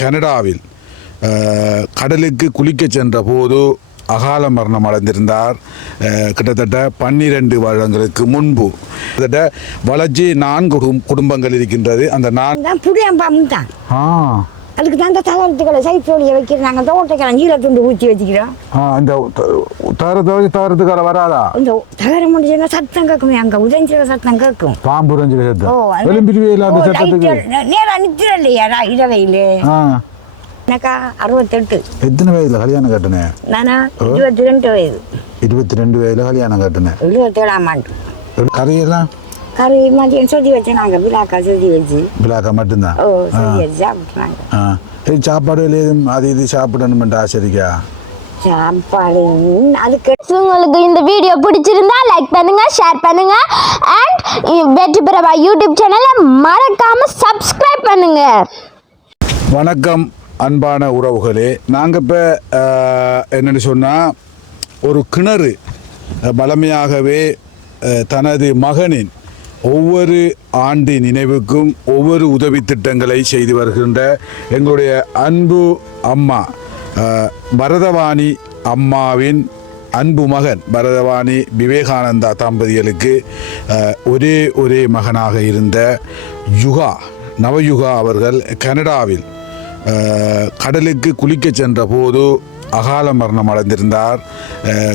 கனடாவில் கடலுக்கு குளிக்க சென்ற போது அகால மரணம் அடைந்திருந்தார். கிட்டத்தட்ட 12 வருடங்களுக்கு முன்பு. கிட்டத்தட்ட வளர்ச்சி 4 குடும்பங்கள் இருக்கின்றது. அந்த அதுக்கு தான் தகரத்துக்களை சைத்தோலியை வைக்கிறாங்க. தோட்டக்கெல்லாம் நீல துண்டு ஊற்றி வச்சுக்கிறோம். அந்த தகரத்துக்கார வராதா? இந்த தகரம் முடிஞ்சா சத்தம் கேட்குமே, அங்கே உதஞ்சிற சத்தம் கேட்கும். பாம்பு உதஞ்சிற சத்தம் நேரம் நிற்கிற இல்லையா இரவையில். எனக்கா 68. எத்தனை வயதுல கல்யாணம் கட்டினேன்? நானா 22 வயது. 22 வயதுல கல்யாணம் கட்டினேன். 77ஆம் ஆண்டு. கறியெல்லாம் கறி மதியம் சொல்லி வச்சுனாங்க. விழாக்கா சொல்லி வச்சு. விழாக்கா மட்டும்தான். ஓ சொல்லி வச்சு சாப்பிட்டுனாங்க. சாப்பாடு அது இது சாப்பிடணுமென்று ஆசை இருக்கா? சாப்பாடு அதுக்கு உங்களுக்கு இந்த வீடியோ பிடிச்சிருந்தா லைக் பண்ணுங்க, ஷேர் பண்ணுங்க அண்ட் வெற்றி பிரபா யூடியூப் சேனலை மறக்காம சப்ஸ்கிரைப் பண்ணுங்க. வணக்கம் அன்பான உறவுகளே. நாங்கள் இப்போ என்னென்னு சொன்னால், ஒரு கிணறு பலமையாகவே தனது மகனின் ஒவ்வொரு ஆண்டு நினைவுக்கும் ஒவ்வொரு உதவி திட்டங்களை செய்து வருகின்ற எங்களுடைய அன்பு அம்மா பரதவாணி அம்மாவின் அன்பு மகன் பரதவாணி விவேகானந்தா தம்பதிகளுக்கு ஒரே மகனாக இருந்த நவயுகா அவர்கள் கனடாவில் கடலுக்கு குளிக்க சென்ற போது அகால மரணம் அடைந்திருந்தார்.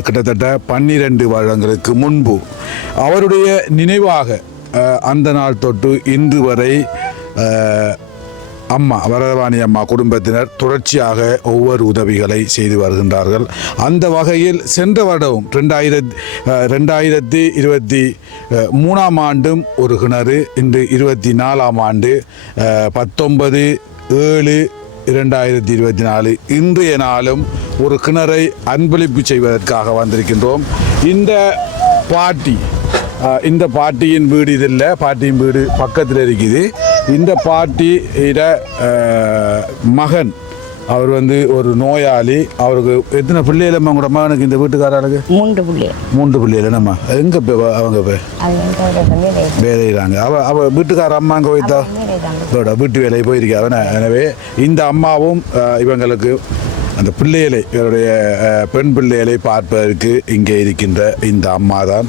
கிட்டத்தட்ட 12 வருடங்களுக்கு முன்பு. அவருடைய நினைவாக அந்த நாள் தொட்டு இன்று வரை அம்மா வரதவாணி அம்மா குடும்பத்தினர் தொடர்ச்சியாக ஒவ்வொரு உதவிகளை செய்து வருகின்றார்கள். அந்த வகையில் சென்ற வருடமும் 2023ஆம் ஆண்டும் ஒரு கிணறு, இன்று 24ஆம் ஆண்டு 19/7/2024 இன்றைய நாளும் ஒரு கிணறை அன்பளிப்பு செய்வதற்காக வந்திருக்கின்றோம். இந்த பாட்டியின் வீடு இதில்லை, பாட்டியின் வீடு பக்கத்தில் இருக்குது. இந்த பாட்டியிட மகன் அவர் ஒரு நோயாளி. அவருக்கு எத்தனை பிள்ளைகள் கூட மகனுக்கு? இந்த வீட்டுக்காரருக்கு 3 பிள்ளைகள். நம்ம எங்கே அவங்க வேலையிறாங்க. அவ வீட்டுக்கார அம்மா அங்கே போய்த்தா வீட்டு வேலையை போயிருக்காங்க. எனவே இந்த அம்மாவும் இவங்களுக்கு அந்த பிள்ளைகளை, இவருடைய பெண் பிள்ளைகளை பார்ப்பதற்கு இங்கே இருக்கின்ற இந்த அம்மா தான்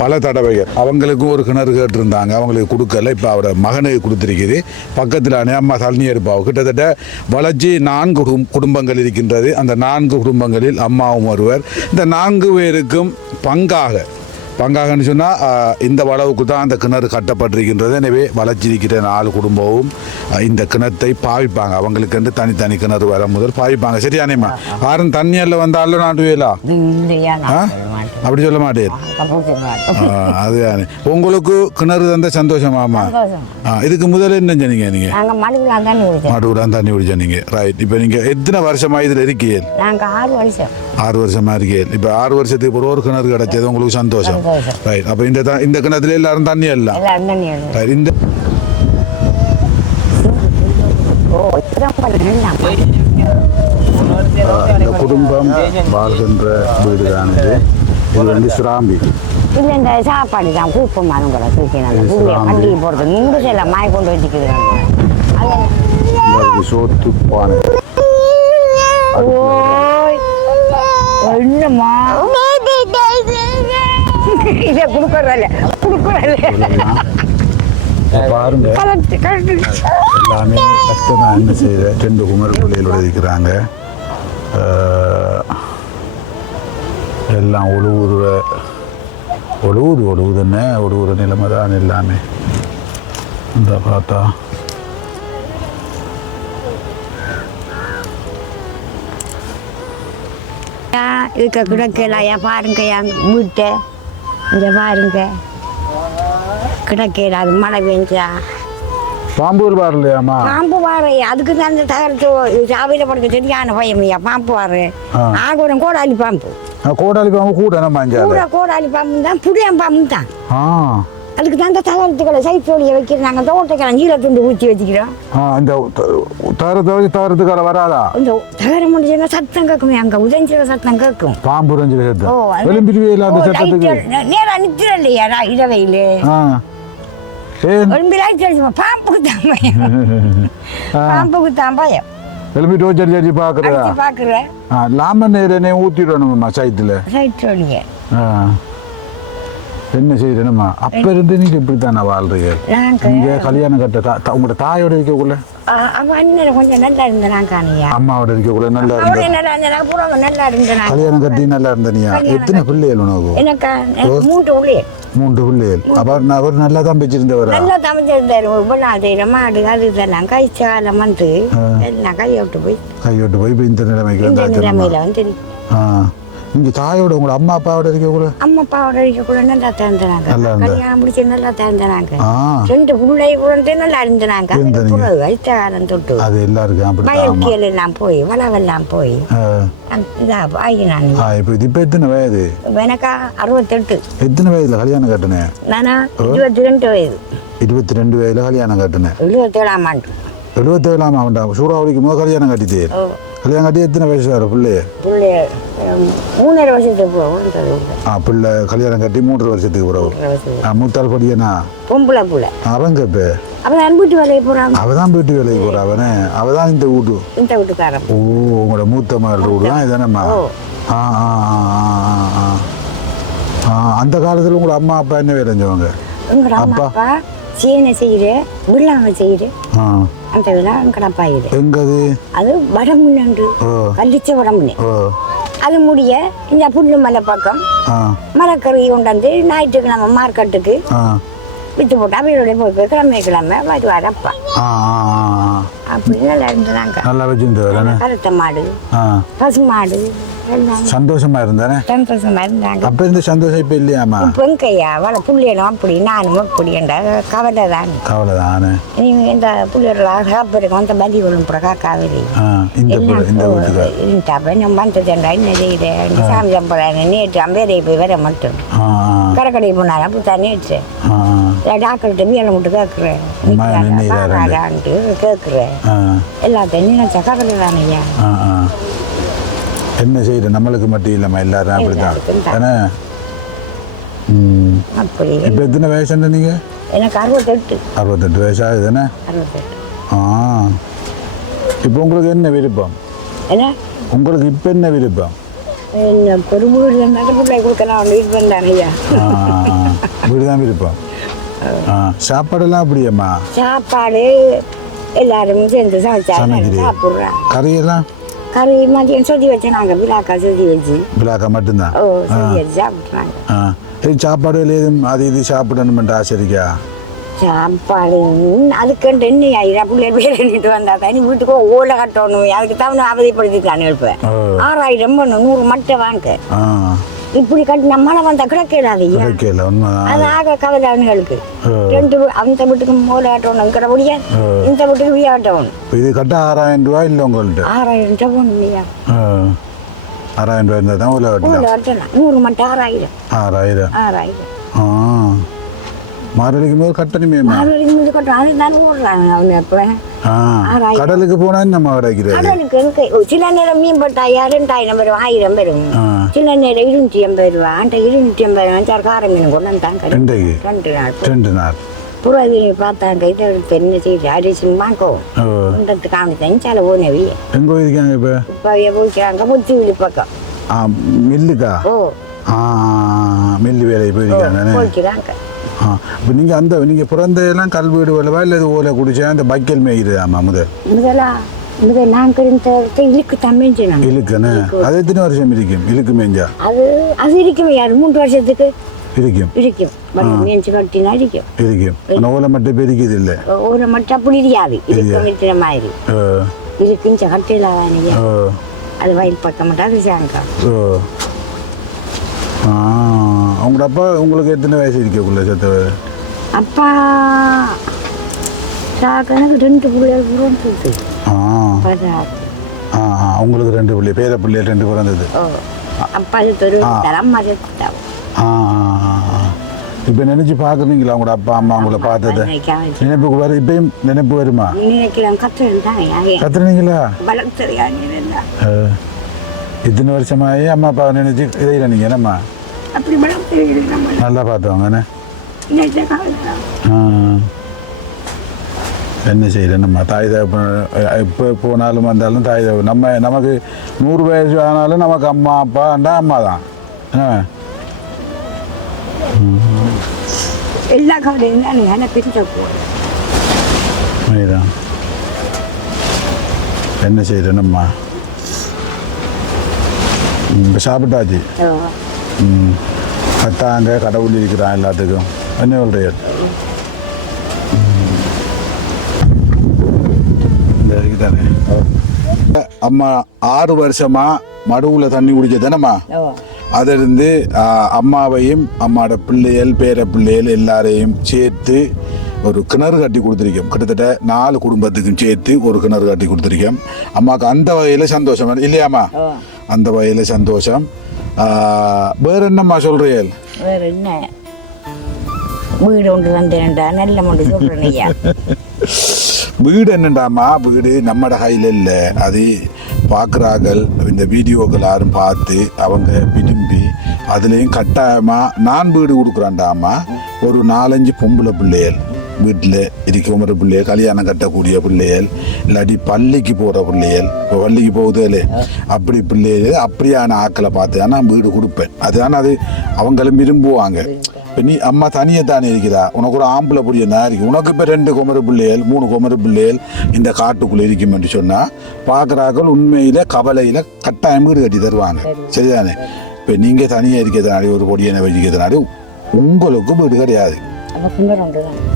பல தடவைகள் அவங்களுக்கும் ஒரு கிணறு கேட்டிருந்தாங்க. அவங்களுக்கு கொடுக்கல. இப்போ அவரோட மகனுக்கு கொடுத்துருக்குது. பக்கத்தில் அம்மா தண்ணி எடுப்பாவும். கிட்டத்தட்ட வளர்ச்சி 4 குடும்பங்கள் இருக்கின்றது. அந்த 4 குடும்பங்களில் அம்மாவும் ஒருவர். இந்த 4 பேருக்கும் பங்காகன்னு சொன்னால் இந்த வளவுக்கு தான் அந்த கிணறு கட்டப்பட்டிருக்கின்றது. எனவே வளர்ச்சி இருக்கிற 4 குடும்பமும் இந்த கிணத்தை பாவிப்பாங்க. அவங்களுக்கு வந்து தனி கிணறு வர முதல் பாவிப்பாங்க. சரியானேம்மா? யாரும் தண்ணியல்ல வந்தாலும் நாட்டுவேலா அப்படி சொல்ல மாட்டேன். அதுதானே உங்களுக்கு கிணறு தந்த சந்தோஷமாமா? இதுக்கு முதல்ல என்ன சொன்னீங்க? நீங்க மாடுலாம் தண்ணி குடிச்சீங்க. ரைட். இப்போ நீங்க எத்தனை வருஷமா இதுல இருக்கீங்க? 6 வருஷமா இருக்கீங்க. இப்போ 6 வருஷத்துக்கு ஒரு கிணறு கிடைச்சது உங்களுக்கு சந்தோஷம். ரைட். அப்போ இந்த கிணத்துல எல்லாரும் தண்ணி எல்லாம் இந்த குடும்பம் வாழ்கின்ற வீடு தான் இது. இது சிராம்பி இல்லை, இந்த சாப்பாடு தான் கூப்பமாக கூட தூக்கி பண்டிகை போடுறது 3 சில மாய் கொண்டு வச்சுக்கிறாங்க. சோத்து பானை என்னம்மா இதை கொடுக்கறதில்ல பாருங்க. எல்லாமே கஷ்டம். என்ன செய்யற 2 குமர பிள்ளைகளோட இருக்கிறாங்க. எல்லாம் ஒழுகுற நிலைமை தான் எல்லாமே. இந்த பார்த்தா இருக்க கிடக்கலையா பாருங்க. என் வீட்டை இங்கே பாருங்க, கிடக்கல. அது மழை பெஞ்சா பாம்பு வரலையாமா? பாம்பு வாரு. அதுக்கு தான் அந்த தகரத்து சாவியில் படுக்க சரியான பயமையா பாம்பு வாரு. ஆகூரம் கோடாலி பாம்பு கூட கோடாலி பாம்பு தான், புளியம் பாம்பு தான். அதுக்கு தான் அந்த தகரத்துக்களை சைத்தோலியை வைக்கிறாங்க. தோட்டக்கெல்லாம் நீல துண்டு ஊற்றி வச்சுக்கிறோம். அந்த தகரத்துக்கார வராதா? இந்த தகரம் முடிஞ்சா சத்தம் கேட்குமே, அங்கே உதஞ்சிற சத்தம் கேட்கும். பாம்பு உதஞ்சிற சத்தம். நேரம் நிற்கிற இல்லையா இரவையில். பாம்புக்கு தான் பாம்புக்கு தான் பயம் எழுப்பி டோச்சர் சரி பார்க்குறதா அடிச்சு பார்க்குறேன் லாமன் நேரனே ஊற்றிடணுமா சைத்தில் சைட் வழிய என்ன செய்யணுமா அப்போ இருந்து நீங்கள் இப்படி தானே வாழ்றீங்க நாங்கள் நீங்கள் கல்யாணம் கட்ட உங்களோட தாயோட இருக்கக்குள்ள அவன் அண்ணன் கொஞ்சம் நல்லா இருந்தேன் காணியா அம்மாவோட இருக்கக்குள்ள நல்லா அவனே இருந்த நல்லா இருந்தா பூரா நல்லா இருந்தேன் கல்யாணம் கட்டி நல்லா இருந்தனியா எத்தனை பிள்ளைகள் உனக்கு எனக்கு 3 உள்ளே 3 பிள்ளைகள் அப்போ நான் அவர் நல்லா தான் வச்சிருந்தவரா நல்லா தமிழ்ந்தாரு உபநாதையில மாடு அது இதெல்லாம் கழிச்ச காலம் வந்து எல்லாம் கையோட்டு போய் கையோட்டு போய் இப்போ இந்த நிலைமைக்கு இந்த வந்தாச்சு நிலைமையில வந்து இங்கே தாயோட உங்களோட அம்மா அப்பாவோட இருக்கக்குள்ள அம்மா அப்பாவோட இருக்கக்குள்ள நல்லா திறந்தாங்க நல்லா இருந்தா. கல்யாணம் முடிச்சு நல்லா திறந்தாங்க ஆ 2 பிள்ளை கூட நல்லா இருந்தாங்க கழிச்ச காலம் தொட்டு அது எல்லாருக்கும் அப்படி வயற்கியல் எல்லாம் போய் வளவெல்லாம் போய் இதா ஆகினான் இப்போ இப்போ எத்தனை வயது எனக்கா 68 எத்தனை வயதுல கல்யாணம் கட்டினேன் நானா 22 வயது 22 வயதுல கல்யாணம் கட்டினேன் 77ஆம் ஆண்டு 77ஆம் ஆண்டா சூறாவளிக்கு முதல் கல்யாணம் கட்டிட்டே கல்யாணம் கட்டி எத்தனை வயசு வரும் பிள்ளைய பிள்ளை 3.5 வருஷத்துக்கு போகும் பிள்ளை கல்யாணம் கட்டி 3 வருஷத்துக்கு பிறகு மூத்தாள் படியனா பொம்பளை பிள்ளை அவங்க இப்போ அவன் அன்புட்டு வேலையை போறான் அவதான் வீட்டு வேலைக்கு போறா அவனே அவதான் இந்த வீட்டு இந்த வீட்டுக்காரன் ஓ உங்களோட மூத்த மகள் வீடு தான் இதானம்மா ஆ ஆ ஆ ஆ அந்த காலத்தில் உங்களோட அம்மா அப்பா என்ன வேலை செஞ்சவங்க எங்கட அம்மா அப்பா சீனை செய்யுற விழாவை செய்யுற அந்த விழா எங்கட அப்பா இது எங்கது அது வடமுன்னு கல்லிச்ச வடமுன்னு அது முடிய இந்த புல்லு மலை பக்கம் மரக்கறி கொண்டாந்து ஞாயிற்றுக்கிழமை மார்க்கெட்டுக்கு வித்து போட்டா அவங்களுடைய போய் கிழமை வருவார் அப்பா அப்படி நல்லா இருந்தாங்க நல்லா வச்சிருந்தவர் கருத்த மாடு பசு மாடு சந்தோஷமா இருந்தானே சந்தோஷமா இருந்தாங்க அப்ப இருந்த சந்தோஷம் இப்ப இல்லையாமா பெங்கையா வள புள்ளியலும் அப்படி நானும் அப்படி என்ற கவலை தான் கவலை தானே நீ இந்த புள்ளியெல்லாம் காப்பிருக்கு வந்த பலி ஒழுங்கு புறக்கா காவிரி நம்ம வந்ததுண்டா என்ன செய்யுது சாமி சம்பளம் நேற்று அம்பேரை போய் வர மட்டும் கடைக்கடை போனாலும் அப்படி தான் நேற்று டாக்டர்கிட்ட வீலை மட்டும் கேட்குறேன் கேட்குறேன் எல்லாத்தையும் நினைச்சா கவலை தானையா என்ன செய்யுது நம்மளுக்கு மட்டும் இல்லைம்மா எல்லாரும் அப்படிதான் ஏன்னா அப்படி இப்போ எத்தனை வயசு நீங்க எனக்கு 68 வயசு ஆகுது தானே 68 இப்போ உங்களுக்கு என்ன விருப்பம் என்ன உங்களுக்கு இப்போ என்ன விருப்பம் ஒரு வீடு பிள்ளை கொடுக்கலாம் விருப்பம் தானையா வீடு தான் விருப்பம் சாப்பாடெல்லாம் அப்படியேம்மா சாப்பாடு எல்லாரும் சேர்ந்து சமைச்சாங்க சாப்பிட்றேன் கறியெல்லாம் கறி மதியம் சொதி வச்சு நாங்கள் விழாக்கா சொதி வச்சு விழாக்கா மட்டும்தான் ஓ சொதி வச்சு சாப்பிட்றாங்க சாப்பாடு எதுவும் அது இது சாப்பிடணுமெண்ட் ஆசை இருக்கா சாப்பாடு அதுக்குன்ட்டு என்ன ஆயிரம் பிள்ளைகள் பேர் எண்ணிட்டு வந்தா தனி வீட்டுக்கு ஓலை கட்டணும் அதுக்கு தான் அவதிப்படுத்திட்டான்னு இருப்பேன் 6000 100 மட்டை வாங்க இப்படி கட்டி நம்மளால வந்தா கிடைக்கலாதையா அது ஆக கவலை அவனுங்களுக்கு 2 அந்த வீட்டுக்கு ஓலை கட்டணும் கிட முடியாது இந்த வீட்டுக்கு வீயா கட்டணும் இது கட்ட 6000 ரூபாய் இல்லை உங்கள்கிட்ட 6000 போகணும் இல்லையா 6000 ரூபாய் இருந்தால் தான் ஓலை கட்டலாம் 100 மட்டை 6000 மாரளிக்கும் போது கட்டணுமே கடலுக்கு போனா நம்ம கிடைக்கிறது சில நேரம் மீன் பட்டா 2000 வரும் 1000 வரும் சில நேரம் 280 ரூபா 280 கார மீன் கொண்டு வந்தாங்க 2 நாள் புறாவி பார்த்தாங்க இதை என்ன செய்யுது அரிசி வாங்கவும் காமிச்சேன் சில போனவி எங்க போயிருக்காங்க இப்போ போய்க்காங்க முத்தி விழி பக்கம் மில்லுக்கா மில்லு வேலை போயிருக்காங்க இப்போ நீங்கள் நீங்கள் பிறந்ததெல்லாம் கல்வீடு வரவா இல்லை இது ஓலை குடிச்சா அந்த பைக்கல் மேய்கிறதாம்மா முதல் நாங்கள் இழுக்கு தான் மேய்ஞ்சினாங்க இழுக்குன்னு அது எத்தனை வருஷம் இருக்கும் இழுக்கு மேய்ஞ்சா அது இருக்கும் யார் 3 வருஷத்துக்கு இருக்கும் மேய்ச்சி கட்டினா இருக்கும் ஆனால் ஓலை மட்டும் பெருக்கிது இல்லை ஓலை மட்டும் அப்படி இருக்காது இருக்கும் இருக்கிற மாதிரி இருக்குன்னு கட்டில அது வயல் பக்கம் மட்டும் அது சாங்கா உங்களோட அப்பா உங்களுக்கு எத்தனை வயசு இருக்கக்குள்ள செத்தவர் அப்பா எனக்கு 2 பிள்ளைகள் உங்களுக்கு 2 பிள்ளை பேர பிள்ளைகள் 2 பிறந்தது அப்பா அம்மா இப்போ நினைச்சு பார்க்குறீங்களா உங்களோட அப்பா அம்மா உங்களை பார்த்தது நினைப்புக்கு வரும் இப்பயும் நினைப்பு வருமா கத்துறீங்களா இத்தனை வருஷமாயி அம்மா அப்பா நினைச்சு இதை நீங்க என்னம்மா நல்லா பார்த்தவங்கண்ணே என்ன செய்யற நம்ம தாய் எப்போ போனாலும் வந்தாலும் தாய் நமக்கு 100 வயசு ஆனாலும் நமக்கு அம்மா அப்பாண்டா அம்மா தான் எல்லா கவலையும் தான் நீங்கள் பிரிஞ்ச போகிறேன். என்ன செய்யற நம்ம சாப்பிட்டாச்சு. கட்டாங்க கடவுள் இருக்கிறான் எல்லாத்துக்கும். என்ன சொல்றீங்க? தானே அம்மா 6 வருஷமா மடுவுல தண்ணி குடிச்சதானம்மா. அதிலிருந்து அம்மாவையும் அம்மாவோட பிள்ளைகள் பேர பிள்ளைகள் எல்லாரையும் சேர்த்து ஒரு கிணறு கட்டி கொடுத்துருக்கோம். கிட்டத்தட்ட 4 குடும்பத்துக்கும் சேர்த்து ஒரு கிணறு கட்டி கொடுத்துருக்கோம். அம்மாவுக்கு அந்த வகையில் சந்தோஷம் இல்லையாம்மா? அந்த வகையில் சந்தோஷம். வேற என்னம்மா சொல்றீர்கள்? வேற என்ன வீடு ஒன்று வந்தேன்டா நல்ல மொழி சொல்றேன் ஐயா. வீடு என்னண்டாமா, வீடு நம்மட கையில் இல்லை. அது பார்க்குறார்கள் இந்த வீடியோக்கள் யாரும் பார்த்து அவங்க விரும்பி அதுலேயும் கட்டாயமாக நான் வீடு கொடுக்குறான்டாமா. ஒரு 4-5 பொம்பளை பிள்ளைகள் வீட்டில் இருக்கிற பிள்ளைகள், கல்யாணம் கட்டக்கூடிய பிள்ளைகள், இல்லாட்டி பள்ளிக்கு போகிற பிள்ளைகள், இப்போ பள்ளிக்கு போகுதே அப்படி பிள்ளைகள் அப்படியான ஆக்களை பார்த்து நான் வீடு கொடுப்பேன். அதுதான் அது அவங்களும் விரும்புவாங்க. இப்போ நீ அம்மா தனியாக தானே இருக்கிறா, உனக்கு ஒரு ஆம்பளை பிள்ளைய தான் இருக்கு. உனக்கு இப்போ 2 குமர பிள்ளைகள் 3 குமர பிள்ளைகள் இந்த காட்டுக்குள்ளே இருக்கும் என்று சொன்னால் பார்க்குறாக்கள் உண்மையில் கவலையில் கட்டாயம் வீடு கட்டி தருவாங்க. சரிதானே? இப்போ நீங்கள் தனியாக இருக்கிறதுனால ஒரு பொடியனை வச்சுக்கிறதுனால உங்களுக்கு வீடு கிடையாது.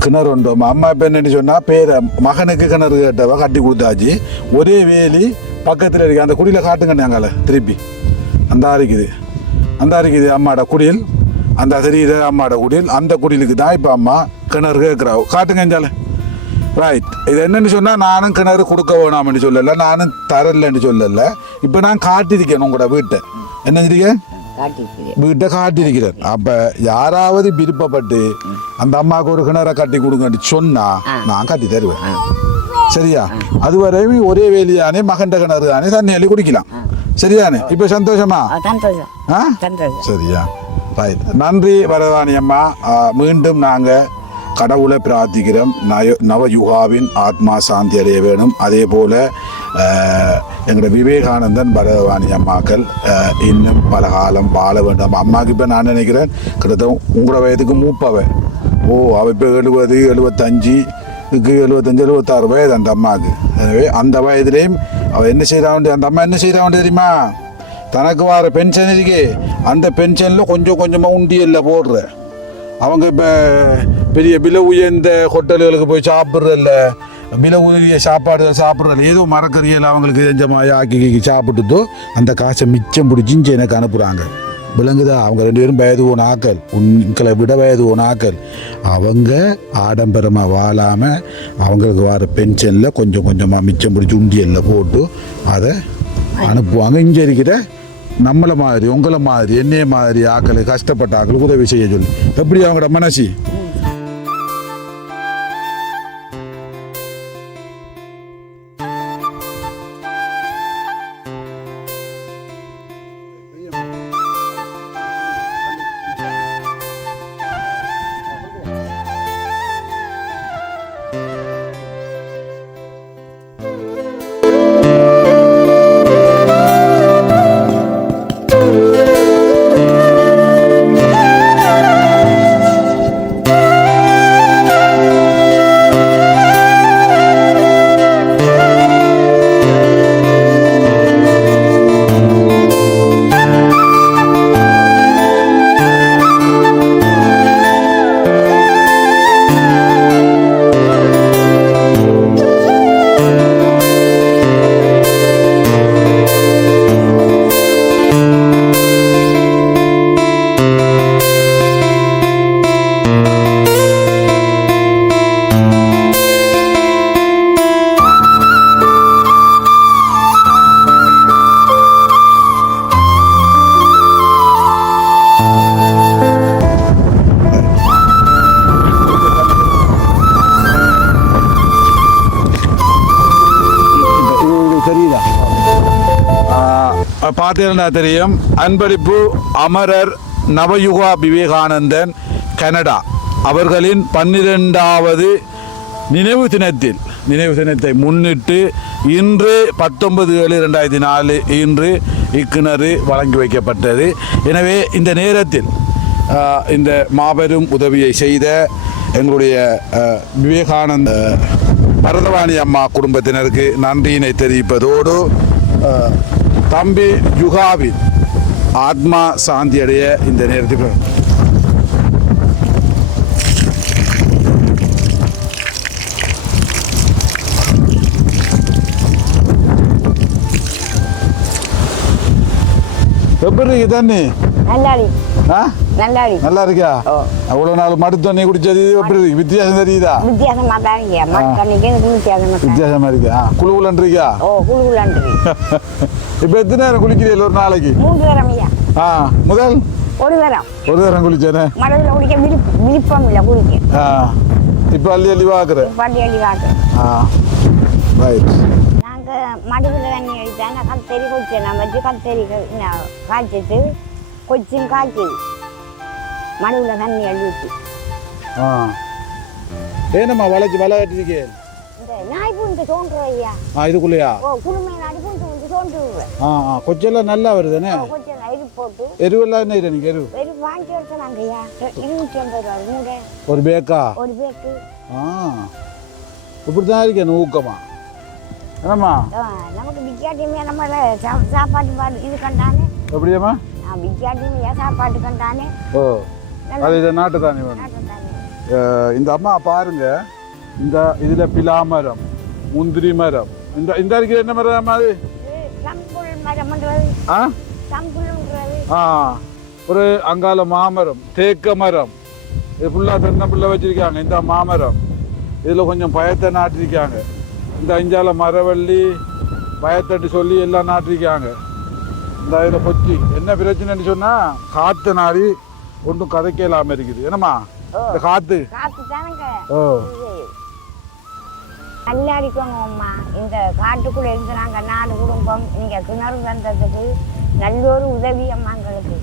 கிணறு உண்டு. அம்மா இப்போ என்னன்னு சொன்னால் மகனுக்கு கிணறு கேட்டவ கட்டி கொடுத்தாச்சு. ஒரே வேலி பக்கத்தில் இருக்கு. அந்த குடியில் காட்டுங்க நாங்கள திருப்பி அந்த இருக்குது அம்மாவோட குடியில். அந்த தெரியுது அம்மாவோட குடியில். அந்த குடிலுக்கு தான் இப்போ அம்மா கிணறு கேட்குறா. காட்டுங்கஞ்சால ரைட். இது என்னன்னு சொன்னால் நானும் கிணறு கொடுக்க வேணாம்னு சொல்லலை, நானும் தரலன்னு சொல்லலை. இப்போ நான் காட்டியிருக்கேன் உங்களோட வீட்டை. என்ன இருக்கேன் வீட்டை காட்டியிருக்கிறேன். அப்போ யாராவது விருப்பப்பட்டு அந்த அம்மாவுக்கு ஒரு கிணறை கட்டி கொடுங்கன்னு சொன்னா நான் கட்டி தருவேன். சரியா? அதுவரையும் ஒரே வேலியானே மகண்ட கிணறு தானே தண்ணி அள்ளி குடிக்கலாம். சரிதானே? இப்போ சந்தோஷமா? சரியா? ரைட். நன்றி வரதானி அம்மா. மீண்டும் நாங்கள் கடவுளை பிரார்த்திக்கிறோம் நவயுகாவின் ஆத்மா சாந்தி அடைய வேணும். அதே போல் எங்களோட விவேகானந்தன் பரதவாணி அம்மாக்கள் இன்னும் பல காலம் வாழ வேண்டும். அம்மாவுக்கு இப்போ நான் நினைக்கிறேன் கிட்டத்தட்ட உங்களோட வயதுக்கு மூப்பவை. அவள் இப்போ 70, 75, 76 வயது அந்த அம்மாவுக்கு. எனவே அந்த வயதுலேயும் அவள் என்ன செய்கிறான், அந்த அம்மா என்ன செய்கிறான் தெரியுமா? தனக்கு வர பென்ஷன் இருக்கே, அந்த பென்ஷனில் கொஞ்சம் கொஞ்சமாக உண்டியல்ல போடுற. அவங்க இப்போ பெரிய விலை உயர்ந்த ஹோட்டல்களுக்கு போய் சாப்பிட்றதில்ல, விலை உயர்ந்த சாப்பாடுகள் சாப்பிட்றதில்ல, ஏதோ மரக்கறியில் அவங்களுக்கு செஞ்சமாக ஆக்கி சாப்பிட்டுதோ அந்த காசை மிச்சம் பிடிச்சி எனக்கு அனுப்புகிறாங்க. விளங்குதா? அவங்க 2 பேரும் வயது போன ஆக்கள், உங்களை விட வயது போன ஆக்கள். அவங்க ஆடம்பரமாக வாழாமல் அவங்களுக்கு வர பென்ஷனில் கொஞ்சம் கொஞ்சமாக மிச்சம் பிடிச்சி உண்டியலில் போட்டு அதை அனுப்புவாங்க. இங்கே இருக்கிற நம்மளை மாதிரி உங்களை மாதிரி என்னைய மாதிரி ஆக்களை கஷ்டப்பட்ட ஆக்களுக்கு உதவி செய்ய சொல்லி. எப்படி அவங்களோட மனசி? பார்த்தீங்கன்னா தெரியும். அன்பளிப்பு அமரர் நவயுகா விவேகானந்தன் கனடா அவர்களின் 12வது நினைவு தினத்தில் நினைவு தினத்தை முன்னிட்டு இன்று 19/7/2004 இன்று இக்கிணறு வழங்கி வைக்கப்பட்டது. எனவே இந்த நேரத்தில் இந்த மாபெரும் உதவியை செய்த எங்களுடைய விவேகானந்த பரதவாணி அம்மா குடும்பத்தினருக்கு நன்றியினை தெரிவிப்பதோடு தம்பி யுகாவின் ஆத்மா சாந்தி அடைய இந்த நேரத்தில் எப்படி தண்ணி நல்லாடி ஆ நல்லாடி நல்லா இருக்கா? அவ்வளவு நாள் மடு தண்ணி குடிச்சது எப்படி இருக்கு? வித்தியாசம் தெரியுதா? வித்தியாசமா தான் இருக்கியா மண்ணிக்கு எனக்கு வித்தியாசமா இருக்கா? குழுகுலன்றிருக்கா? ஓ குழுகுலான்றி இப்ப எத்தனை நேரம் குளிக்கிறீர்கள் ஒரு நாளைக்கு? 3 தரம் ஐயா. முதல் ஒரு தரம் குளிச்சேனே. மடுவில் குடிக்க விருப்பம் இல்லை குடிக்க. இப்ப அள்ளி அள்ளி வாக்குற பள்ளி அள்ளி வாக்கு. ரைட். நாங்க மடுவில் தண்ணி அடித்தாங்க கத்தரி கொச்சை நான் வச்சு கத்தரி காய்ச்சிட்டு கொச்சின் காய்ச்சி மடுவில் தண்ணி அள்ளி ஊற்றி. ஏனம்மா வளைச்சு வலை கட்டிருக்கேன் இந்த நாய் பூண்டு தோன்றுவோம் ஐயா. இதுக்குள்ளையா? ஓ குடுமையில அடி பூண்டு தோன்றுவேன். கொச்செல்லாம் நல்லா வருதுன்னு கொஞ்சம் எரு போட்டு எருவெல்லாம் என்ன நீங்க எரு வெறும் வாங்கி எடுத்தாங்க ஐயா. 250 ரூபா மூடை ஒரு பேக்கா? ஒரு பேக்கு. இப்படிதான் இருக்கேன் ஊக்கமா என்னம்மா? நமக்கு வித்தியாட்டியுமே நம்ம சாப்பாட்டு பாடு இது கண்டானே. எப்படியாம்மா? வித்தியாட்டியுமே சாப்பாட்டு கண்டானே. ஓ அது இதை நாட்டு தானே வேணும். இந்த அம்மா பாருங்க, இந்த இதுல பிலா மரம், முந்திரி மரம், இந்த இந்த இருக்கிற என்ன மரம்? அது சம்புல் மரம்ன்றது. சம்புல்ன்றது. ஒரு அங்கால மாமரம், தேக்க மரம், இது ஃபுல்லா தென்னம்பிள்ளை வச்சிருக்காங்க. இந்த மாமரம் இதுல கொஞ்சம் பயத்தை நாட்டிருக்காங்க. இந்த அஞ்சால மரவள்ளி பயத்தட்டு சொல்லி எல்லாம் நாட்டிருக்காங்க. இந்த இதில் கொச்சி என்ன பிரச்சனைன்னு சொன்னா காத்து நாடி ஒன்றும் கதைக்க இல்லாம இருக்குது. என்னம்மா இந்த காத்து? காத்து தானங்க. நல்லா இருக்கோங்க அம்மா. இந்த காட்டுக்குள்ள இருந்து நாங்க 4 குடும்பம் இங்க கிணறு வந்ததுக்கு நல்ல ஒரு உதவி அம்மாங்களுக்கு.